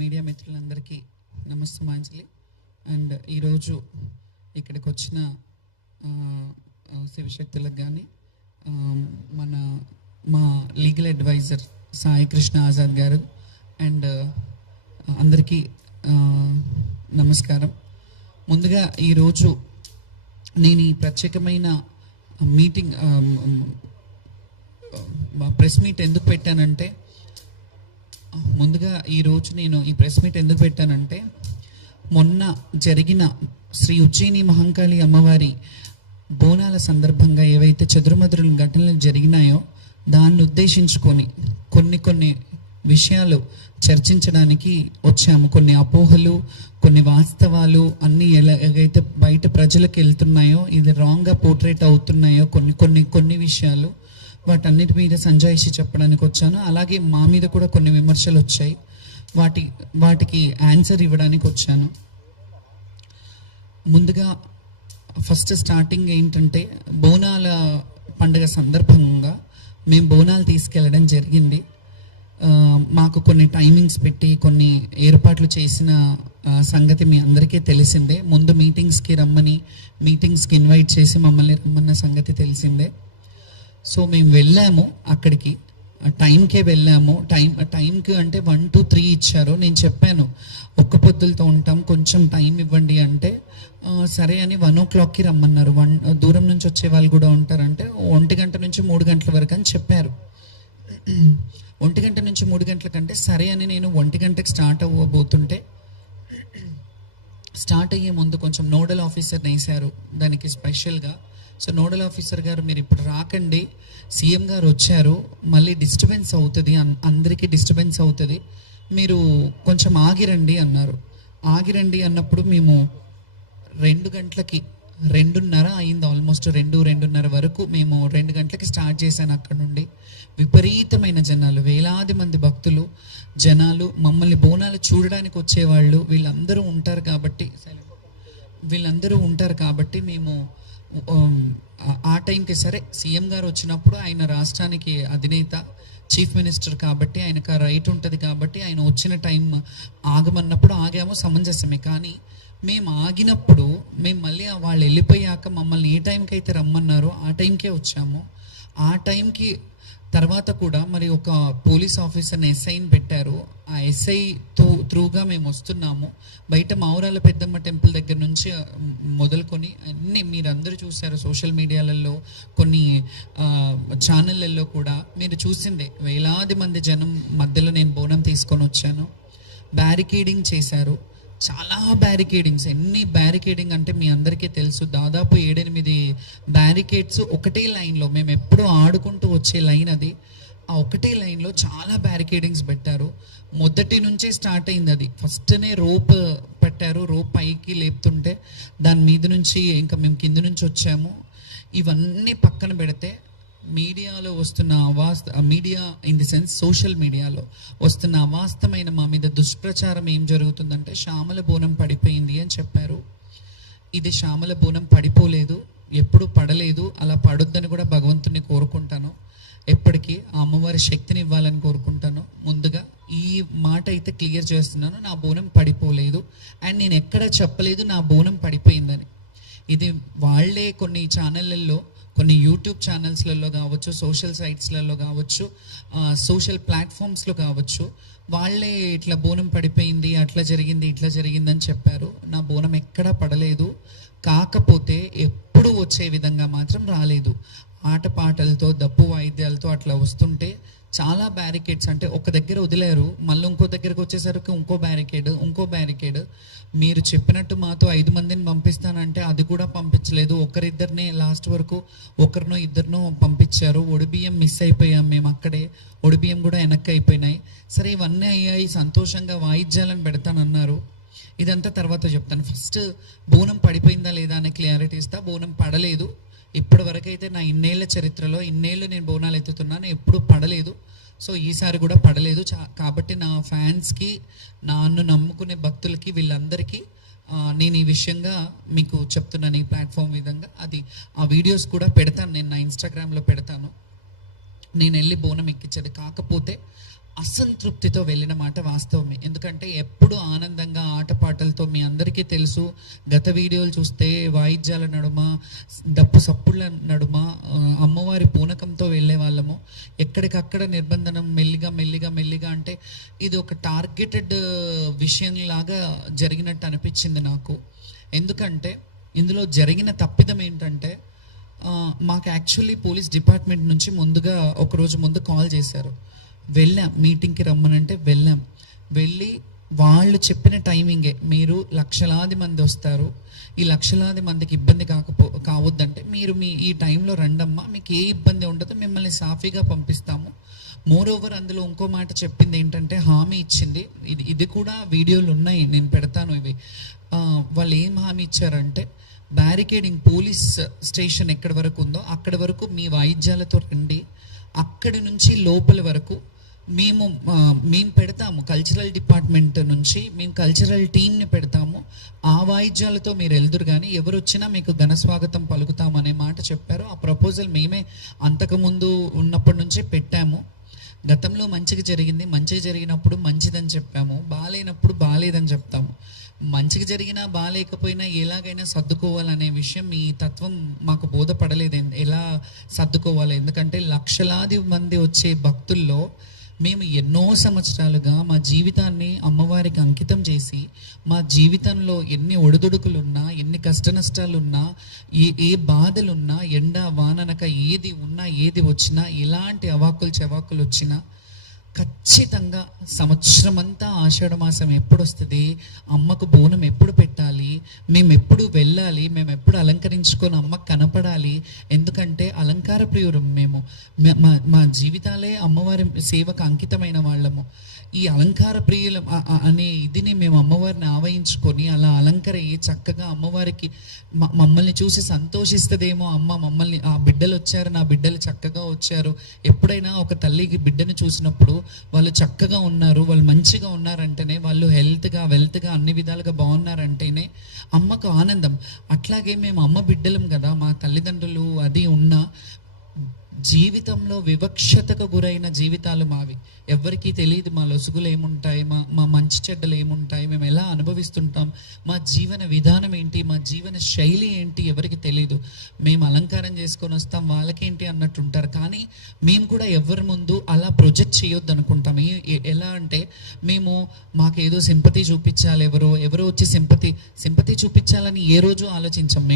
Media మిత్రులందరికీ నమస్తమాంజలి. And ఈరోజు ఇక్కడికి వచ్చిన శివశక్తులకు కానీ మా లీగల్ అడ్వైజర్ సాయి కృష్ణ ఆజాద్ గారు అండ్ అందరికీ నమస్కారం. ముందుగా ఈరోజు నేను ఈ ప్రత్యేకమైన మీటింగ్ ప్రెస్ మీట్ ఎందుకు పెట్టానంటే మొన్న జరిగిన శ్రీ ఉజ్జయిని మహంకాళి అమ్మవారి బోనాల సందర్భంగా ఏవైతే చెదురుమదురు ఘటనలు జరిగినాయో దాన్ని ఉద్దేశించుకొని కొన్ని విషయాలు చర్చించడానికి వచ్చాము. కొన్ని అపోహలు, కొన్ని వాస్తవాలు అన్నీ ఎలాగైతే బయట ప్రజలకు వెళ్తున్నాయో, ఇది రాంగ్గా పోర్ట్రేట్ అవుతున్నాయో కొన్ని విషయాలు, వాటన్నిటి మీద సంజాయిషి చెప్పడానికి వచ్చాను. అలాగే మా మీద కూడా కొన్ని విమర్శలు వచ్చాయి, వాటికి ఆన్సర్ ఇవ్వడానికి వచ్చాను. ముందుగా ఫస్ట్ స్టార్టింగ్ ఏంటంటే, బోనాల పండుగ సందర్భంగా మేము బోనాలు తీసుకెళ్ళడం జరిగింది. మాకు కొన్ని టైమింగ్స్ పెట్టి కొన్ని ఏర్పాట్లు చేసిన సంగతి మీ అందరికీ తెలిసిందే. ముందు మీటింగ్స్కి ఇన్వైట్ చేసి మమ్మల్ని రమ్మన్న సంగతి తెలిసిందే. సో మేము వెళ్ళాము, అక్కడికి టైంకే వెళ్ళాము. టైంకి అంటే 1 to 3 ఇచ్చారు. నేను చెప్పాను ఒక్క పొద్దులతో ఉంటాం, కొంచెం టైం ఇవ్వండి అంటే సరే అని 1 o'clockకి రమ్మన్నారు. దూరం నుంచి వచ్చే వాళ్ళు కూడా ఉంటారంటే 1 గంట నుంచి 3 గంటల వరకు అని చెప్పారు. 1 గంట నుంచి 3 గంటల కంటే సరే అని నేను 1 గంటకి స్టార్ట్ అవ్వబోతుంటే, స్టార్ట్ అయ్యే ముందు కొంచెం నోడల్ ఆఫీసర్ని వేశారు దానికి స్పెషల్గా. సో నోడల్ ఆఫీసర్ గారు, మీరు ఇప్పుడు రాకండి, సీఎం గారు వచ్చారు, మళ్ళీ డిస్టర్బెన్స్ అవుతుంది, అందరికీ డిస్టర్బెన్స్ అవుతుంది, మీరు కొంచెం ఆగిరండి అన్నారు. ఆగిరండి అన్నప్పుడు మేము 2 గంటలకి 2:30 అయింది, ఆల్మోస్ట్ 2:30 వరకు మేము 2 గంటలకి స్టార్ట్ చేశాను. అక్కడ నుండి విపరీతమైన జనాలు, వేలాది మంది భక్తులు, జనాలు, మమ్మల్ని బోనాలు చూడడానికి వచ్చేవాళ్ళు, వీళ్ళందరూ ఉంటారు కాబట్టి మేము ఆ టైంకి సరే, సీఎం గారు వచ్చినప్పుడు ఆయన రాష్ట్రానికి అధినేత, చీఫ్ మినిస్టర్ కాబట్టి ఆయనకు రైట్ ఉంటుంది కాబట్టి ఆయన వచ్చిన టైం ఆగమన్నప్పుడు ఆగాము, సమంజసమే. కానీ మేము ఆగినప్పుడు మేము మళ్ళీ వాళ్ళు వెళ్ళిపోయాక మమ్మల్ని ఏ టైంకి అయితే రమ్మన్నారో ఆ టైంకే వచ్చాము. ఆ టైంకి తర్వాత కూడా మరి ఒక పోలీస్ ఆఫీసర్ని ఎస్ఐని పెట్టారు. ఆ ఎస్ఐ త్రూగా మేము వస్తున్నాము. బయట మావురాల పెద్దమ్మ టెంపుల్ దగ్గర నుంచి మొదలుకొని అన్నీ మీరందరూ చూశారు సోషల్ మీడియాలలో, కొన్ని ఛానళ్ళల్లో కూడా మీరు చూసిందే. వేలాది మంది జనం మధ్యలో నేను బోనం తీసుకొని వచ్చాను. బ్యారికేడింగ్ చేశారు, చాలా బ్యారికేడింగ్స్. ఎన్ని బ్యారికేడింగ్ అంటే మీ అందరికీ తెలుసు, దాదాపు 7-8 బ్యారికేడ్స్ ఒకటే లైన్లో. మేము ఎప్పుడూ ఆడుకుంటూ వచ్చే లైన్ అది. ఆ ఒకటే లైన్లో చాలా బ్యారికేడింగ్స్ పెట్టారు. మొదటి నుంచే స్టార్ట్ అయింది అది. ఫస్ట్నే రోప్ పెట్టారు, రోప్ పైకి లేపుతుంటే దాని మీద నుంచి ఇంకా మేము కింద నుంచి వచ్చాము. ఇవన్నీ పక్కన పెడితే మీడియాలో వస్తున్న media in the sense social మీడియాలో వస్తున్న అవాస్తవమైన మా మీద దుష్ప్రచారం ఏం జరుగుతుందంటే, శ్యామల బోనం పడిపోయింది అని చెప్పారు. ఇది శ్యామల బోనం పడిపోలేదు, ఎప్పుడు పడలేదు, అలా పడొద్దని కూడా భగవంతుని కోరుకుంటాను. ఎప్పటికీ ఆ అమ్మవారి శక్తిని ఇవ్వాలని కోరుకుంటాను. ముందుగా ఈ మాట అయితే క్లియర్ చేస్తున్నాను, నా బోనం పడిపోలేదు. అండ్ నేను ఎక్కడ చెప్పలేదు నా బోనం పడిపోయిందని. ఇది వాళ్ళే కొన్ని ఛానళ్ళల్లో, కొన్ని యూట్యూబ్ ఛానల్స్లలో కావచ్చు, సోషల్ సైట్స్లలో కావచ్చు, సోషల్ ప్లాట్ఫామ్స్లో కావచ్చు, వాళ్ళే ఇట్లా బోనం పడిపోయింది, అట్లా జరిగింది, ఇట్లా జరిగిందని చెప్పారు. నా బోనం ఎక్కడా పడలేదు. కాకపోతే ఎప్పుడు వచ్చే విధంగా మాత్రం రాలేదు. ఆటపాటలతో, దప్పు వాయిద్యాలతో అట్లా వస్తుంటే చాలా బ్యారికేడ్స్, అంటే ఒక దగ్గర వదిలేరు, మళ్ళీ ఇంకో దగ్గరకు వచ్చేసరికి ఇంకో బ్యారికేడ్. మీరు చెప్పినట్టు మాతో 5 మందిని పంపిస్తానంటే అది కూడా పంపించలేదు. ఒకరిద్దరినే లాస్ట్ వరకు, ఒకరినో ఇద్దరినో పంపించారు. ఒడిబియ్యం మిస్ అయిపోయాం మేము అక్కడే, ఒడిబియ్యం కూడా వెనక్కి అయిపోయినాయి. సరే ఇవన్నీ అయ్యాయి, సంతోషంగా వాయిద్యాలను పెడతానన్నారు. ఇదంతా తర్వాత చెప్తాను. ఫస్ట్ బోనం పడిపోయిందా లేదా అనే క్లారిటీ ఇస్తా. బోనం పడలేదు. ఇప్పటి వరకు అయితే నా ఇన్నేళ్ల చరిత్రలో, ఇన్నేళ్ళు నేను బోనాలు ఎత్తుతున్నాను, ఎప్పుడు పడలేదు. సో ఈసారి కూడా పడలేదు. కాబట్టి నా ఫ్యాన్స్కి, నన్ను నమ్ముకునే భక్తులకి, వీళ్ళందరికీ నేను ఈ విషయంగా మీకు చెప్తున్నాను ఈ ప్లాట్ఫామ్ విధంగా. ఆ వీడియోస్ కూడా పెడతాను, నేను నా ఇన్స్టాగ్రామ్లో పెడతాను. నేను వెళ్ళి బోనం ఎక్కించేది. కాకపోతే అసంతృప్తితో వెళ్ళిన మాట వాస్తవమే. ఎందుకంటే ఎప్పుడు ఆనందంగా ఆటపాటలతో, మీ అందరికీ తెలుసు, గత వీడియోలు చూస్తే వాయిద్యాల నడుమ, డప్పు సప్పుళ్ళ నడుమ అమ్మవారి పూనకంతో వెళ్ళే వాళ్ళము. ఎక్కడికక్కడ నిర్బంధనం మెల్లిగా మెల్లిగా మెల్లిగా, అంటే ఇది ఒక టార్గెటెడ్ విషయంలాగా జరిగినట్టు అనిపించింది నాకు. ఎందుకంటే ఇందులో జరిగిన తప్పిదం ఏంటంటే, మాకు యాక్చువల్లీ పోలీస్ డిపార్ట్మెంట్ నుంచి ముందుగా ఒకరోజు ముందు కాల్ చేశారు. వెళ్ళాం, మీటింగ్కి రమ్మనంటే వెళ్ళాం. వెళ్ళి వాళ్ళు చెప్పిన టైమింగే, మీరు లక్షలాది మంది వస్తారు, ఈ లక్షలాది మందికి ఇబ్బంది కావద్దంటే మీరు ఈ టైంలో రండమ్మా, మీకు ఏ ఇబ్బంది ఉండదు, మిమ్మల్ని సాఫీగా పంపిస్తాము. మోరోవర్ అందులో ఇంకో మాట చెప్పింది ఏంటంటే, హామీ ఇచ్చింది, ఇది కూడా వీడియోలు ఉన్నాయి, నేను పెడతాను ఇవి. వాళ్ళు ఏం హామీ ఇచ్చారంటే, బ్యారికేడింగ్ పోలీస్ స్టేషన్ ఎక్కడి వరకు ఉందో అక్కడి వరకు మీ వాయిద్యాలతో రండి, అక్కడి నుంచి లోపల వరకు మేము పెడతాము, కల్చరల్ డిపార్ట్మెంట్ నుంచి మేము కల్చరల్ టీమ్ని పెడతాము, ఆ వాయిద్యాలతో మీరు వెళ్దురు, కానీ ఎవరు వచ్చినా మీకు ఘన స్వాగతం పలుకుతాము అనే మాట చెప్పారు. ఆ ప్రపోజల్ మేమే అంతకుముందు ఉన్నప్పటి నుంచే పెట్టాము. గతంలో మంచిగా జరిగింది, మంచిగా జరిగినప్పుడు మంచిదని చెప్పాము, బాగాలేనప్పుడు బాగాలేదని చెప్తాము. మంచిగా జరిగినా బాగాలేకపోయినా ఎలాగైనా సర్దుకోవాలనే విషయం మీ తత్వం మాకు బోధపడలేదు, ఎలా సర్దుకోవాలి. ఎందుకంటే లక్షలాది మంది వచ్చే భక్తుల్లో మేము ఎన్నో సంవత్సరాలుగా మా జీవితాన్ని అమ్మవారికి అంకితం చేసి, మా జీవితంలో ఎన్ని ఒడిదుడుకులున్నా, ఎన్ని కష్ట నష్టాలున్నా, ఏ బాధలున్నా, ఎండ వాననక ఏది ఉన్నా, ఏది వచ్చినా, ఎలాంటి అవాకులు చెవాకులు వచ్చినా ఖచ్చితంగా సంవత్సరం అంతా ఆషాఢ మాసం ఎప్పుడు వస్తుంది, అమ్మకు బోనం ఎప్పుడు పెట్టాలి, మేము ఎప్పుడు వెళ్ళాలి, మేము ఎప్పుడు అలంకరించుకొని అమ్మకు కనపడాలి. ఎందుకంటే అలంకార ప్రియురం మేము, మా జీవితాలే అమ్మవారి సేవకు అంకితమైన వాళ్ళము. ఈ అలంకార ప్రియులు అనే ఇదిని మేము అమ్మవారిని ఆవహించుకొని అలా అలంకరయ్యి చక్కగా అమ్మవారికి మమ్మల్ని చూసి సంతోషిస్తుందేమో, అమ్మ మమ్మల్ని, ఆ బిడ్డలు వచ్చారు, నా బిడ్డలు చక్కగా వచ్చారు. ఎప్పుడైనా ఒక తల్లికి బిడ్డను చూసినప్పుడు వాళ్ళు చక్కగా ఉన్నారు, వాళ్ళు మంచిగా ఉన్నారంటేనే, వాళ్ళు హెల్త్గా వెల్త్గా అన్ని విధాలుగా బాగున్నారంటేనే అమ్మకు ఆనందం. అట్లాగే మేము అమ్మ బిడ్డలం కదా, మా తల్లిదండ్రులు అది ఉన్నా జీవితంలో వివక్షతకు గురైన జీవితాలు మావి. ఎవరికీ తెలియదు మా లొసుగులు ఏముంటాయి, మా మంచి చెడ్డలు ఏముంటాయి, మేము ఎలా అనుభవిస్తుంటాం, మా జీవన విధానం ఏంటి, మా జీవన శైలి ఏంటి ఎవరికి తెలియదు. మేము అలంకారం చేసుకొని వస్తాం, వాళ్ళకేంటి అన్నట్టు ఉంటారు. కానీ మేము కూడా ఎవరి ముందు అలా ప్రొజెక్ట్ చేయొద్దు అనుకుంటాం. ఎలా అంటే, మాకేదో సింపతి చూపించాలి, ఎవరో వచ్చి సింపతి చూపించాలని ఏ రోజు ఆలోచించాం.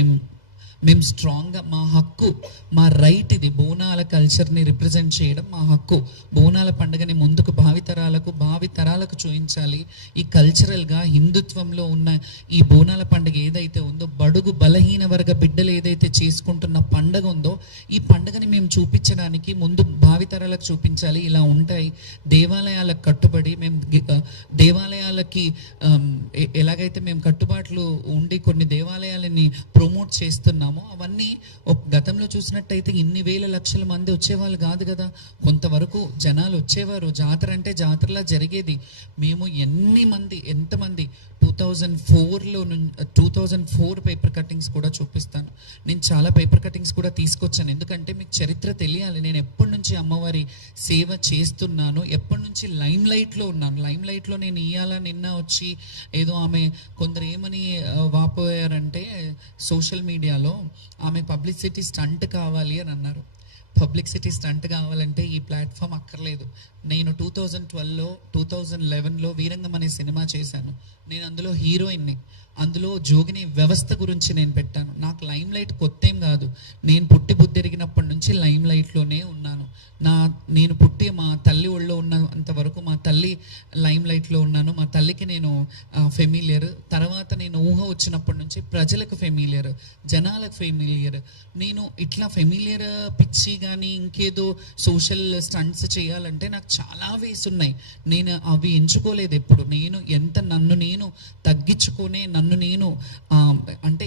మేము స్ట్రాంగ్గా, మా హక్కు, మా రైట్ ఇది, బోనాల కల్చర్ని రిప్రజెంట్ చేయడం మా హక్కు. బోనాల పండుగని ముందుకు భావితరాలకు చూపించాలి. ఈ కల్చరల్గా హిందుత్వంలో ఉన్న ఈ బోనాల పండుగ ఏదైతే ఉందో, బడుగు బలహీన వర్గ బిడ్డలు ఏదైతే చేసుకుంటున్న పండుగ ఉందో, ఈ పండుగని మేము చూపించడానికి ముందు భావితరాలకు చూపించాలి. ఇలా ఉంటాయి దేవాలయాలకు కట్టుబడి, మేము దేవాలయాలకి ఎలాగైతే మేము కట్టుబాట్లు ఉండి కొన్ని దేవాలయాలని ప్రమోట్ చేస్తున్నాము, అవన్నీ గతంలో చూసినట్టయితే ఇన్ని వేల లక్షల మంది వచ్చేవాళ్ళు కాదు కదా. కొంతవరకు జనాలు వచ్చేవారు, జాతర అంటే జాతరలా జరిగేది. మేము ఎంతమంది 2004 పేపర్ కటింగ్స్ కూడా చూపిస్తాను. నేను చాలా పేపర్ కటింగ్స్ కూడా తీసుకొచ్చాను, ఎందుకంటే మీకు చరిత్ర తెలియాలి. నేను ఎప్పటి నుంచి అమ్మవారి సేవ చేస్తున్నాను, ఎప్పటి నుంచి లైమ్ లైట్లో ఉన్నాను. లైమ్ లైట్లో నేను నిన్న వచ్చి ఏదో కొందరు ఏమని వాపోయారంటే సోషల్ మీడియాలో, ఆమె పబ్లిసిటీ స్టంట్ కావాలి అని అన్నారు. పబ్లిసిటీ స్టంట్ కావాలంటే ఈ ప్లాట్ఫామ్ అక్కర్లేదు. నేను 2012లో 2011లో వీరంగం అనే సినిమా చేశాను. నేను అందులో హీరోయిన్ని. అందులో జోగిని వ్యవస్థ గురించి నేను పెట్టాను. నాకు లైమ్ లైట్ కొత్త ఏం కాదు, నేను పుట్టి బుద్ధిరిగినప్పటి నుంచి లైమ్ లైట్లోనే ఉన్నాను. నేను పుట్టి మా తల్లి ఒళ్ళో ఉన్నంత వరకు మా తల్లి లైమ్ లైట్లో ఉన్నాను. మా తల్లికి నేను ఫెమిలియర్. తర్వాత నేను ఊహ వచ్చినప్పటి నుంచి ప్రజలకు ఫెమిలియర్, జనాలకు ఫెమిలియర్. నేను ఇట్లా ఫెమిలియర్ పిచ్చి కానీ ఇంకేదో సోషల్ స్టంట్స్ చేయాలంటే నాకు చాలా వేస్ ఉన్నాయి. నేను అవి ఎంచుకోలేదు ఎప్పుడు. నన్ను నేను తగ్గించుకొని అంటే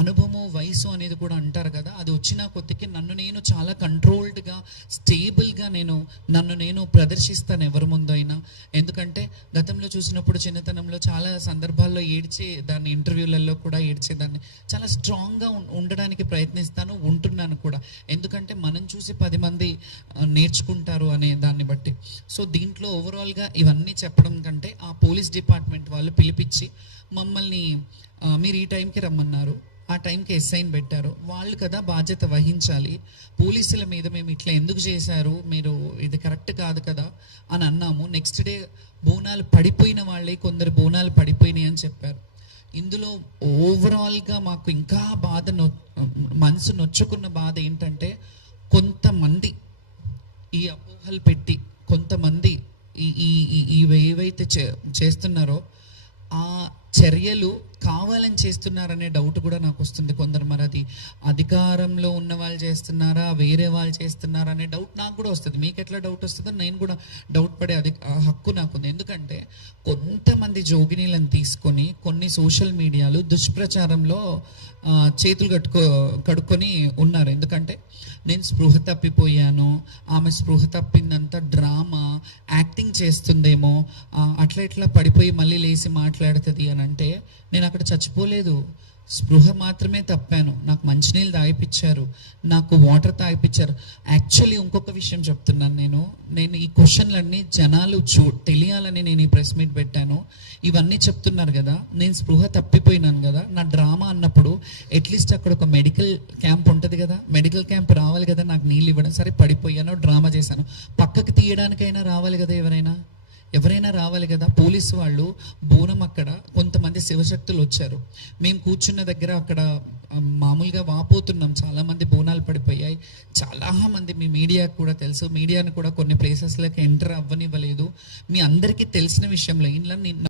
అనుభవము వయసు అనేది కూడా అంటారు కదా, అది వచ్చిన కొద్దికి నన్ను నేను చాలా కంట్రోల్డ్గా స్టేబుల్గా నన్ను నేను ప్రదర్శిస్తాను ఎవరి ముందు అయినా. ఎందుకంటే గతంలో చూసినప్పుడు చిన్నతనంలో చాలా సందర్భాల్లో దాన్ని ఇంటర్వ్యూలలో కూడా ఏడ్చేదాన్ని. చాలా స్ట్రాంగ్గా ఉండడానికి ప్రయత్నిస్తాను, ఉంటున్నాను కూడా. ఎందుకంటే మనం చూసి 10 మంది నేర్చుకుంటారు అనే దాన్ని బట్టి. సో దీంట్లో ఓవరాల్గా ఇవన్నీ చెప్పడం కంటే ఆ పోలీస్ డిపార్ట్మెంట్ వాళ్ళు పిలిపించి మమ్మల్ని మీరు ఈ టైంకి రమ్మన్నారు, ఆ టైంకి ఎస్ఐని పెట్టారు, వాళ్ళు కదా బాధ్యత వహించాలి, పోలీసుల మీద మేము ఇట్లా ఎందుకు చేశారు, మీరు ఇది కరెక్ట్ కాదు కదా అని అన్నాము. నెక్స్ట్ డే బోనాలు పడిపోయిన వాళ్ళే, కొందరు బోనాలు పడిపోయినాయి అని చెప్పారు. ఇందులో ఓవరాల్గా మాకు ఇంకా మనసు నొచ్చుకున్న బాధ ఏంటంటే, కొంతమంది ఈ అపోహలు పెట్టి కొంతమంది ఏవైతే చేస్తున్నారో ఆ చర్యలు కావాలని చేస్తున్నారనే డౌట్ కూడా నాకు వస్తుంది. కొందరు మరి అది అధికారంలో ఉన్న వాళ్ళు చేస్తున్నారా, వేరే వాళ్ళు చేస్తున్నారా అనే డౌట్ నాకు కూడా వస్తుంది. మీకు ఎట్లా డౌట్ వస్తుందో నేను కూడా డౌట్ పడే హక్కు నాకుంది. ఎందుకంటే కొంతమంది జోగినీలను తీసుకొని కొన్ని సోషల్ మీడియాలు దుష్ప్రచారంలో చేతులు కడుక్కొని ఉన్నారు. ఎందుకంటే నేను స్పృహ తప్పిపోయాను, ఆమె స్పృహ తప్పిందంతా డ్రామా, యాక్టింగ్ చేస్తుందేమో, అట్లా ఇట్లా పడిపోయి మళ్ళీ లేచి మాట్లాడుతుంది అని అంటే, నేను అక్కడ చచ్చిపోలేదు, స్పృహ మాత్రమే తప్పాను. నాకు మంచినీళ్ళు తాగిపించారు, నాకు వాటర్ తాగిపించారు. యాక్చువల్లీ ఇంకొక విషయం చెప్తున్నాను, నేను ఈ క్వశ్చన్లన్నీ జనాలు తెలియాలని నేను ఈ ప్రెస్ మీట్ పెట్టాను. ఇవన్నీ చెప్తున్నారు కదా, నేను స్పృహ తప్పిపోయినాను కదా, నా డ్రామా అన్నప్పుడు అట్లీస్ట్ అక్కడ ఒక మెడికల్ క్యాంప్ ఉంటుంది కదా, మెడికల్ క్యాంప్ రావాలి కదా నాకు నీళ్ళు ఇవ్వడం. సరే పడిపోయాను, డ్రామా చేశాను, పక్కకి తీయడానికైనా రావాలి కదా, ఎవరైనా రావాలి కదా. పోలీసు వాళ్ళు బోనం అక్కడ కొంతమంది శివశక్తులు వచ్చారు, మేము కూర్చున్న దగ్గర అక్కడ మామూలుగా వాపోతున్నాం, చాలామంది బోనాలు పడిపోయాయి. చాలామంది మీ మీడియాకు కూడా తెలుసు, మీడియాను కూడా కొన్ని ప్లేసెస్లోకి ఎంటర్ అవ్వనివ్వలేదు. మీ అందరికీ తెలిసిన విషయంలో ఇలా